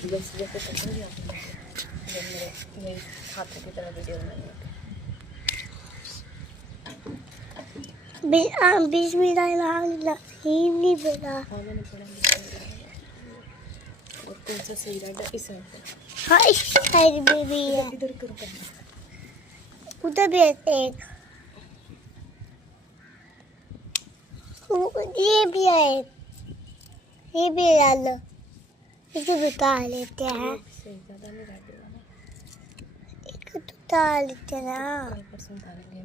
जैसे जैसे कटूँगी आपको जब मेरे हाथों की तरह वीडियो बनानी है। बिस्मिल्लाहिर्रहमानिर्रहीम नहीं बोला। हाँ मैंने पढ़ा बिस्मिल्लाह। और कौन सा सही रहा इस साइड पे? हाँ इस साइड में भी है, इधर करो करना। उधर भी है एक, ये भी है एक, ये भी डालो, इसे भी डाल लेते हैं, सही ज़्यादा नहीं डालेगा ना, एक तो डाल लेते हैं ना, 5% डालेंगे।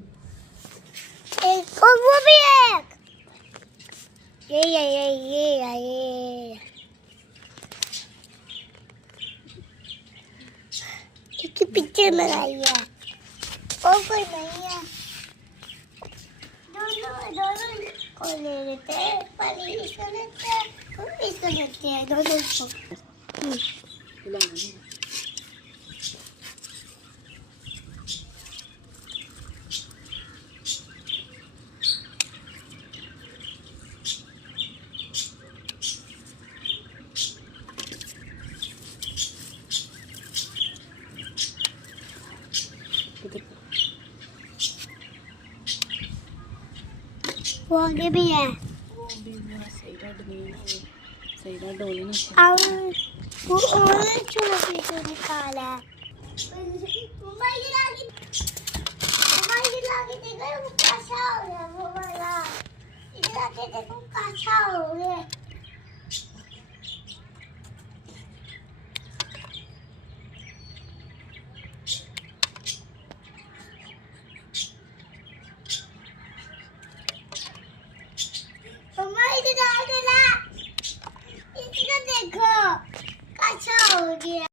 एक और वो भी है एक, ये एक पिक्चर बनाई है और कोई नहीं है। दोनों को ले लेते हैं, पहले इसको लेते हैं फिर इसको लेते हैं, दोनों को। हिलाना नहीं। वो आगे भी है, वो भी मेरा सही रेड नहीं है, वो सही रेड हो लेना। और वो ऑरेंज छोटा पीछे निकाला है। मम्मा ये लाके देखो वो कैसा हो गया, वो वाला इधर आके देखो कैसा हो गया। मम्मा इधर आ, इसको देखो कैसा हो गया।